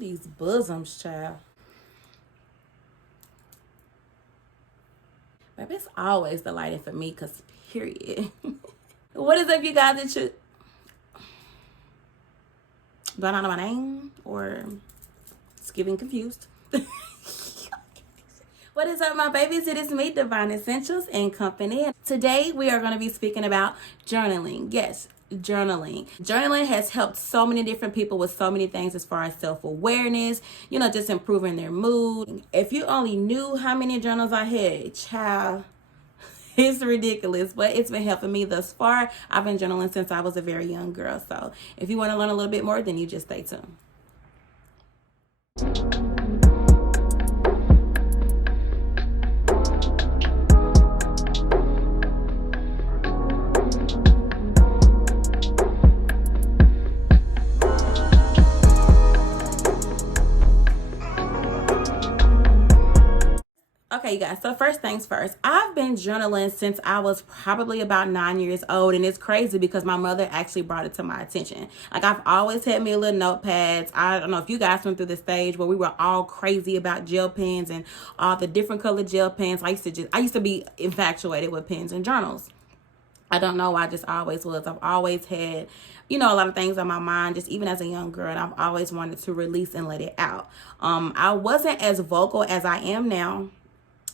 These bosoms, child. Baby, it's always the lighting for me, because period. What is up, you guys? Do I not know my name? Or it's giving confused. What is up, my babies? It is me, Divine Essentials and Company. Today, we are going to be speaking about journaling. Yes, journaling. Journaling has helped so many different people with so many things as far as self-awareness, just improving their mood. If you only knew how many journals I had, child, it's ridiculous, but it's been helping me thus far. I've been journaling since I was a very young girl. So if you want to learn a little bit more, then you just stay tuned. Okay, you guys, so first things first, I've been journaling since I was probably about 9 years old, and it's crazy because my mother actually brought it to my attention. Like, I've always had me little notepads. I don't know if you guys went through the stage where we were all crazy about gel pens and all the different colored gel pens. I used to be infatuated with pens and journals. I don't know why, I just always was. I've always had, a lot of things on my mind, just even as a young girl, and I've always wanted to release and let it out. I wasn't as vocal as I am now,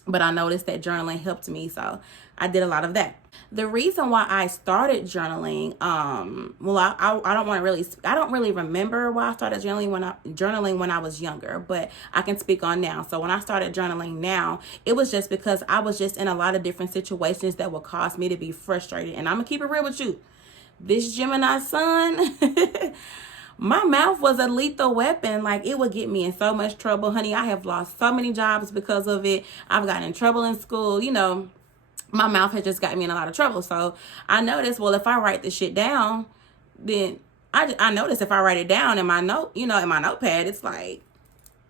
but I noticed that journaling helped me, so I did a lot of that. The reason why I started journaling, I don't really remember why I started journaling when I was younger, but I can speak on now. So when I started journaling now, it was just because I was just in a lot of different situations that would cause me to be frustrated. And I'm gonna keep it real with you. This Gemini sun, my mouth was a lethal weapon. Like, it would get me in so much trouble, honey. I have lost so many jobs because of it. I've gotten in trouble in school. My mouth has just gotten me in a lot of trouble. So I noticed, well, if I write this shit down, then I noticed if I write it down in my in my notepad, it's like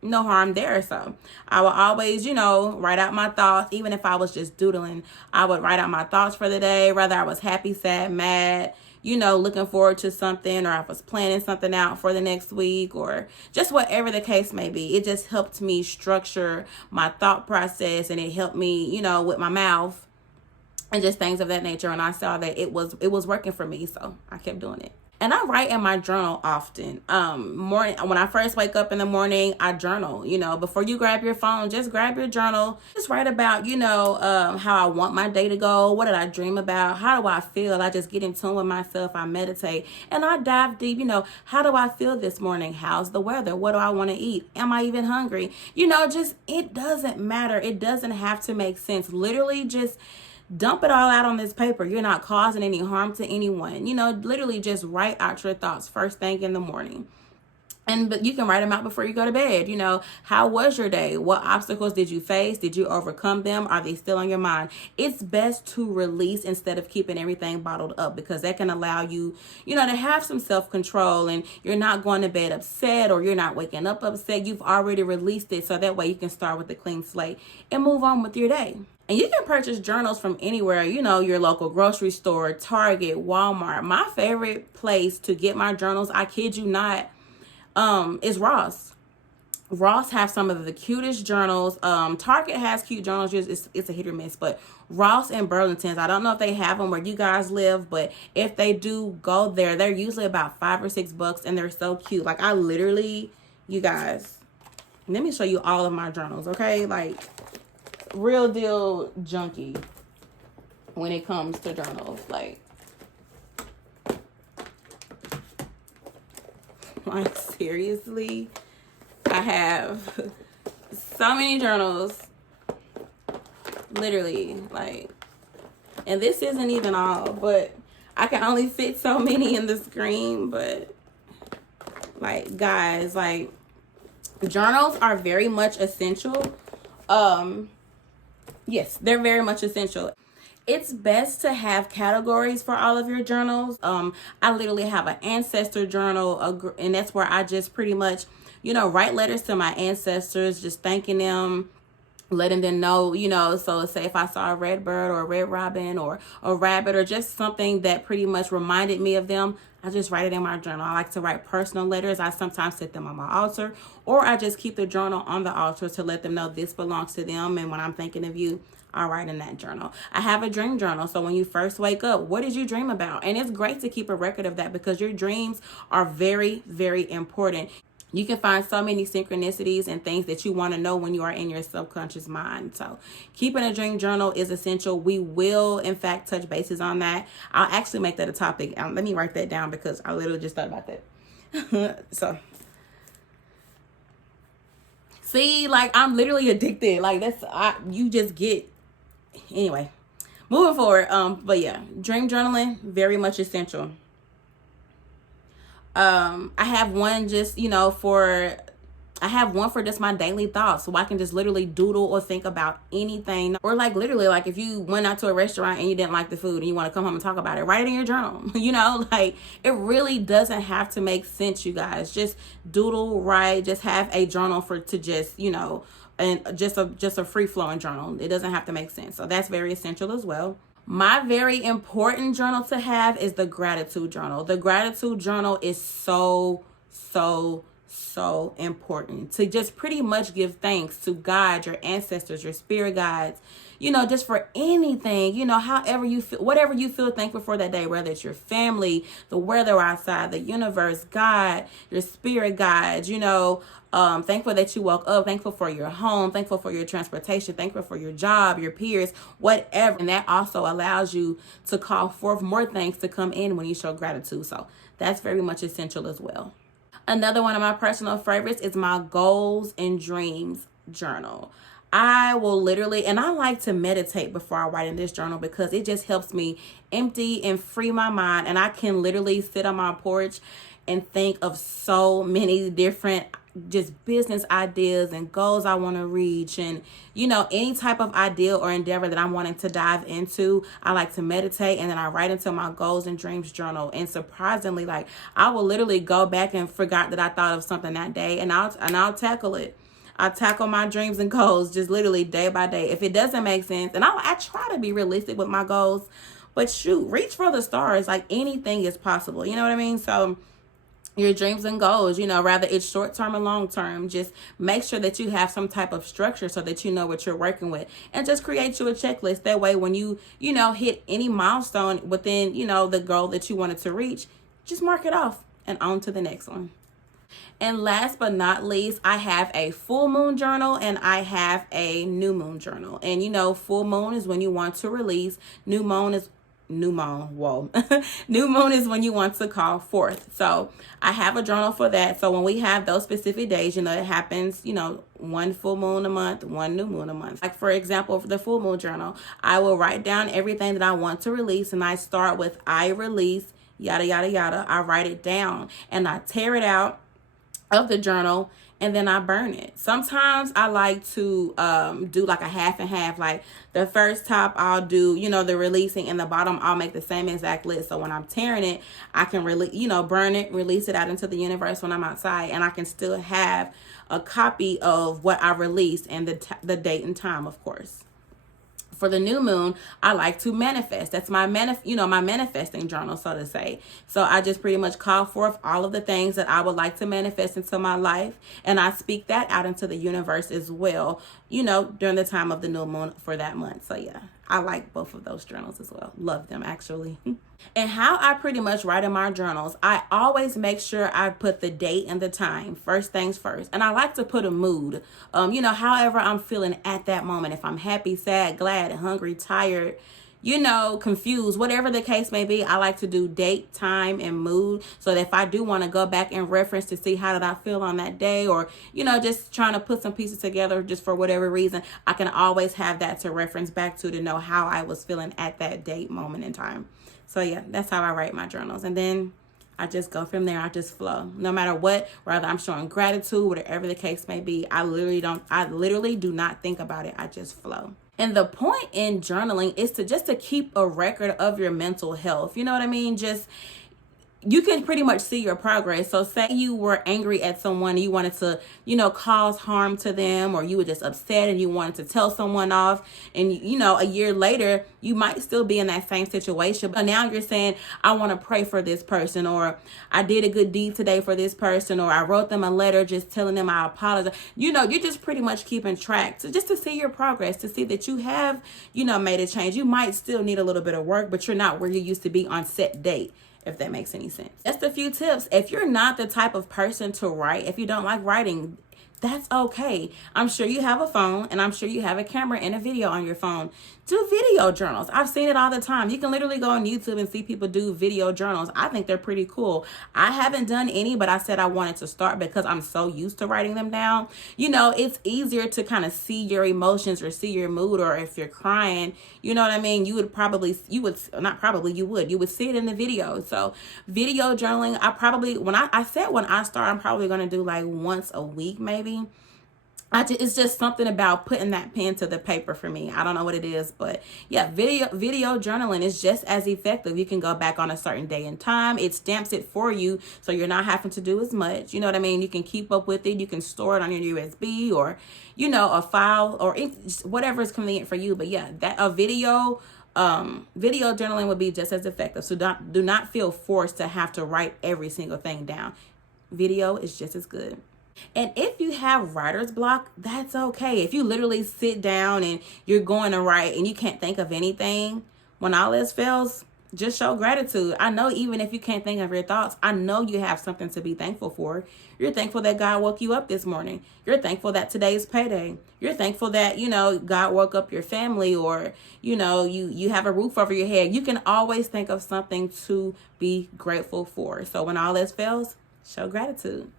no harm there. So I will always, write out my thoughts. Even if I was just doodling, I would write out my thoughts for the day, whether I was happy, sad, mad, looking forward to something, or I was planning something out for the next week, or just whatever the case may be. It just helped me structure my thought process, and it helped me, with my mouth and just things of that nature. And I saw that it was working for me, so I kept doing it. And I write in my journal often. When I first wake up in the morning, I journal. Before you grab your phone, just grab your journal. Just write about, how I want my day to go. What did I dream about? How do I feel? I just get in tune with myself. I meditate, and I dive deep. How do I feel this morning? How's the weather? What do I want to eat? Am I even hungry? It doesn't matter. It doesn't have to make sense. Literally, just dump it all out on this paper. You're not causing any harm to anyone. Literally just write out your thoughts first thing in the morning. But you can write them out before you go to bed. How was your day? What obstacles did you face? Did you overcome them? Are they still on your mind? It's best to release instead of keeping everything bottled up, because that can allow you, to have some self-control, and you're not going to bed upset, or you're not waking up upset. You've already released it, so that way you can start with a clean slate and move on with your day. And you can purchase journals from anywhere, your local grocery store, Target, Walmart. My favorite place to get my journals, I kid you not, is Ross. Ross have some of the cutest journals. Target has cute journals. It's a hit or miss, but Ross and Burlington's, I don't know if they have them where you guys live, but if they do, go there. They're usually about $5 or $6, and they're so cute. Like, I literally, you guys, let me show you all of my journals, okay? Like, real deal junkie when it comes to journals. Like seriously, I have so many journals, literally, like, and this isn't even all, but I can only fit so many in the screen. But like, guys, like, journals are very much essential. Yes, they're very much essential. It's best to have categories for all of your journals. I literally have an ancestor journal, and that's where I just pretty much, write letters to my ancestors, just thanking them, letting them know, so say if I saw a red bird or a red robin or a rabbit or just something that pretty much reminded me of them, I just write it in my journal. I like to write personal letters. I sometimes set them on my altar, or I just keep the journal on the altar to let them know this belongs to them. And when I'm thinking of you, I'll write in that journal. I have a dream journal. So when you first wake up, what did you dream about? And it's great to keep a record of that because your dreams are very, very important. You can find so many synchronicities and things that you want to know when you are in your subconscious mind. So keeping a dream journal is essential. We will, in fact, touch bases on that. I'll actually make that a topic. Let me write that down because I literally just thought about that. So, see, like, I'm literally addicted. Like, you just get, anyway, moving forward. But yeah, dream journaling, very much essential. I have one just, I have one for just my daily thoughts. So I can just literally doodle or think about anything. Or like literally, like if you went out to a restaurant and you didn't like the food and you want to come home and talk about it, write it in your journal. Like it really doesn't have to make sense, you guys. Just doodle, write, just have a journal to just, and just a free flowing journal. It doesn't have to make sense. So that's very essential as well. My very important journal to have is the gratitude journal. The gratitude journal is so important to just pretty much give thanks to God, your ancestors, your spirit guides, just for anything, however you feel, whatever you feel thankful for that day, whether it's your family, the weather outside, the universe, God, your spirit guides, thankful that you woke up, thankful for your home, thankful for your transportation, thankful for your job, your peers, whatever. And that also allows you to call forth more things to come in when you show gratitude. So that's very much essential as well. Another one of my personal favorites is my goals and dreams journal. I will literally, and I like to meditate before I write in this journal because it just helps me empty and free my mind. And I can literally sit on my porch and think of so many different just business ideas and goals I want to reach, and any type of idea or endeavor that I'm wanting to dive into. I like to meditate, and then I write into my goals and dreams journal. And surprisingly, like I will literally go back and forgot that I thought of something that day, and I'll tackle it. I tackle my dreams and goals just literally day by day. If it doesn't make sense, and I try to be realistic with my goals, but shoot, reach for the stars. Like anything is possible. You know what I mean? So your dreams and goals, rather it's short term or long term, just make sure that you have some type of structure so that you know what you're working with, and just create you a checklist. That way, when you hit any milestone within, the goal that you wanted to reach, just mark it off and on to the next one. And last but not least, I have a full moon journal and I have a new moon journal. And full moon is when you want to release. New moon is when you want to call forth. So I have a journal for that. So when we have those specific days, it happens, one full moon a month, one new moon a month. Like for example, for the full moon journal, I will write down everything that I want to release, and I start with I release, yada, yada, yada. I write it down and I tear it out of the journal, and then I burn it. Sometimes I like to do like a half and half. Like the first top I'll do, the releasing, and the bottom I'll make the same exact list. So when I'm tearing it, I can really, burn it, release it out into the universe when I'm outside, and I can still have a copy of what I released and the date and time, of course. For the new moon, I like to manifest. That's my my manifesting journal, so to say. So I just pretty much call forth all of the things that I would like to manifest into my life, and I speak that out into the universe as well, during the time of the new moon for that month. So yeah, I like both of those journals as well. Love them, actually. And how I pretty much write in my journals, I always make sure I put the date and the time, first things first. And I like to put a mood, however I'm feeling at that moment. If I'm happy, sad, glad, hungry, tired, confused, whatever the case may be, I like to do date, time, and mood. So that if I do want to go back and reference to see how did I feel on that day, or, just trying to put some pieces together just for whatever reason, I can always have that to reference back to know how I was feeling at that date, moment in time. So yeah, that's how I write my journals. And then I just go from there. I just flow. No matter what, whether I'm showing gratitude, whatever the case may be, I literally do not think about it. I just flow. And the point in journaling is to keep a record of your mental health. You know what I mean? Just you can pretty much see your progress. So say you were angry at someone and you wanted to, cause harm to them, or you were just upset and you wanted to tell someone off, and a year later you might still be in that same situation, but now you're saying, I want to pray for this person, or I did a good deed today for this person, or I wrote them a letter just telling them I apologize. You're just pretty much keeping track, so just to see your progress, to see that you have made a change. You might still need a little bit of work, but you're not where you used to be on set date, if that makes any sense. Just a few tips. If you're not the type of person to write, if you don't like writing, that's okay. I'm sure you have a phone, and I'm sure you have a camera and a video on your phone. Do video journals. I've seen it all the time. You can literally go on YouTube and see people do video journals. I think they're pretty cool. I haven't done any, but I said I wanted to start because I'm so used to writing them down. It's easier to kind of see your emotions or see your mood, or if you're crying, you know what I mean? You would see it in the video. So video journaling, when I start, I'm probably going to do like once a week, maybe. It's just something about putting that pen to the paper for me. I don't know what it is, but yeah, video journaling is just as effective. You can go back on a certain day and time. It stamps it for you, so you're not having to do as much. You know what I mean? You can keep up with it. You can store it on your USB, or a file, or whatever is convenient for you. But yeah, that a video journaling would be just as effective. So do not feel forced to have to write every single thing down. Video is just as good. And if you have writer's block, that's okay. If you literally sit down and you're going to write and you can't think of anything, when all else fails, just show gratitude. I know even if you can't think of your thoughts, I know you have something to be thankful for. You're thankful that God woke you up this morning. You're thankful that today's payday. You're thankful that, God woke up your family, or, you have a roof over your head. You can always think of something to be grateful for. So when all else fails, show gratitude.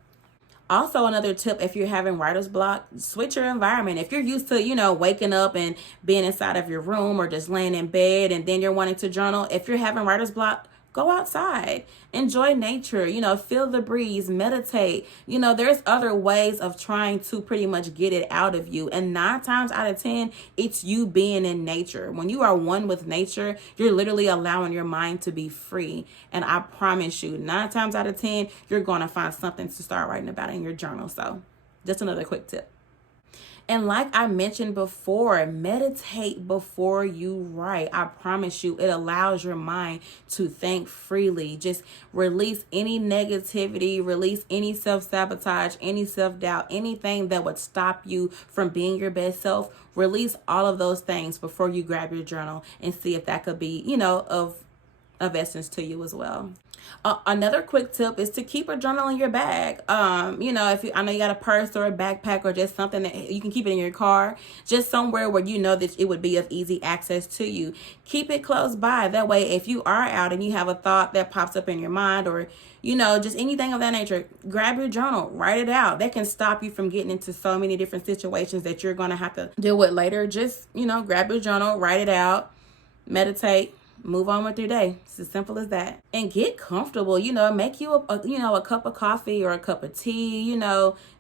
Also, another tip, if you're having writer's block, switch your environment. If you're used to, waking up and being inside of your room, or just laying in bed and then you're wanting to journal, if you're having writer's block, go outside, enjoy nature, feel the breeze, meditate. There's other ways of trying to pretty much get it out of you. And 9 times out of 10, it's you being in nature. When you are one with nature, you're literally allowing your mind to be free. And I promise you, 9 times out of 10, you're going to find something to start writing about in your journal. So just another quick tip. And like I mentioned before, meditate before you write. I promise you, it allows your mind to think freely. Just release any negativity, release any self-sabotage, any self-doubt, anything that would stop you from being your best self. Release all of those things before you grab your journal and see if that could be, of essence to you as well. Another quick tip is to keep a journal in your bag. I know you got a purse or a backpack, or just something that you can keep it in your car, just somewhere where you know that it would be of easy access to you. Keep it close by. That way, if you are out and you have a thought that pops up in your mind, or just anything of that nature, grab your journal, write it out. That can stop you from getting into so many different situations that you're going to have to deal with later. Just, grab your journal, write it out, meditate, move on with your day. It's as simple as that. And get comfortable, make you a cup of coffee or a cup of tea,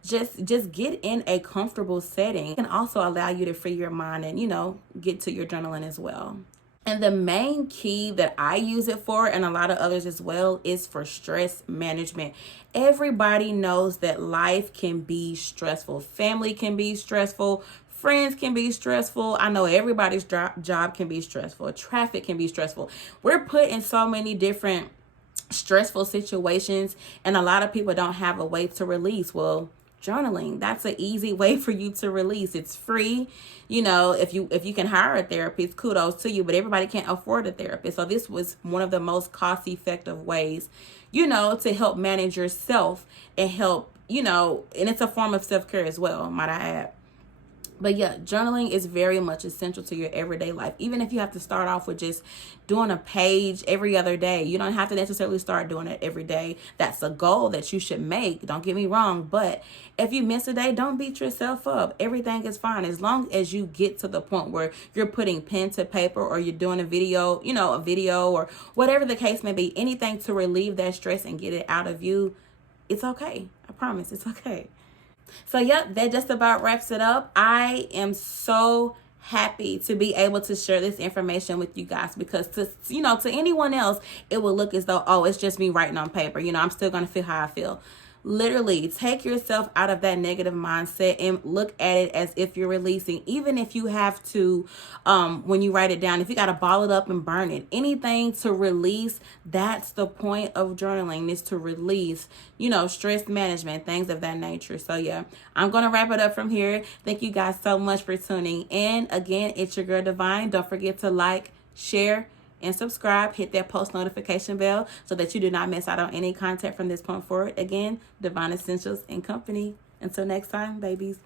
just get in a comfortable setting. It can also allow you to free your mind and, get to your journaling as well. And the main key that I use it for, and a lot of others as well, is for stress management. Everybody knows that life can be stressful. Family can be stressful. Friends can be stressful. I know everybody's job can be stressful. Traffic can be stressful. We're put in so many different stressful situations, and a lot of people don't have a way to release. Well, journaling, that's an easy way for you to release. It's free. If you can hire a therapist, kudos to you, but everybody can't afford a therapist. So this was one of the most cost-effective ways, to help manage yourself and help, and it's a form of self-care as well, might I add. But yeah, journaling is very much essential to your everyday life. Even if you have to start off with just doing a page every other day, you don't have to necessarily start doing it every day. That's a goal that you should make. Don't get me wrong. But if you miss a day, don't beat yourself up. Everything is fine. As long as you get to the point where you're putting pen to paper, or you're doing a video, or whatever the case may be, anything to relieve that stress and get it out of you, it's okay. I promise it's okay. So, yep, that just about wraps it up. I am so happy to be able to share this information with you guys, because to anyone else it will look as though, oh, it's just me writing on paper. I'm still going to feel how I feel. Literally take yourself out of that negative mindset and look at it as if you're releasing. Even if you have to, when you write it down, if you got to ball it up and burn it, anything to release. That's the point of journaling, is to release, stress management, things of that nature. So yeah, I'm going to wrap it up from here. Thank you guys so much for tuning in. Again, it's your girl Divine. Don't forget to like, share, and subscribe. Hit that post notification bell so that you do not miss out on any content from this point forward. Again, Divine Essentials and Company. Until next time, babies.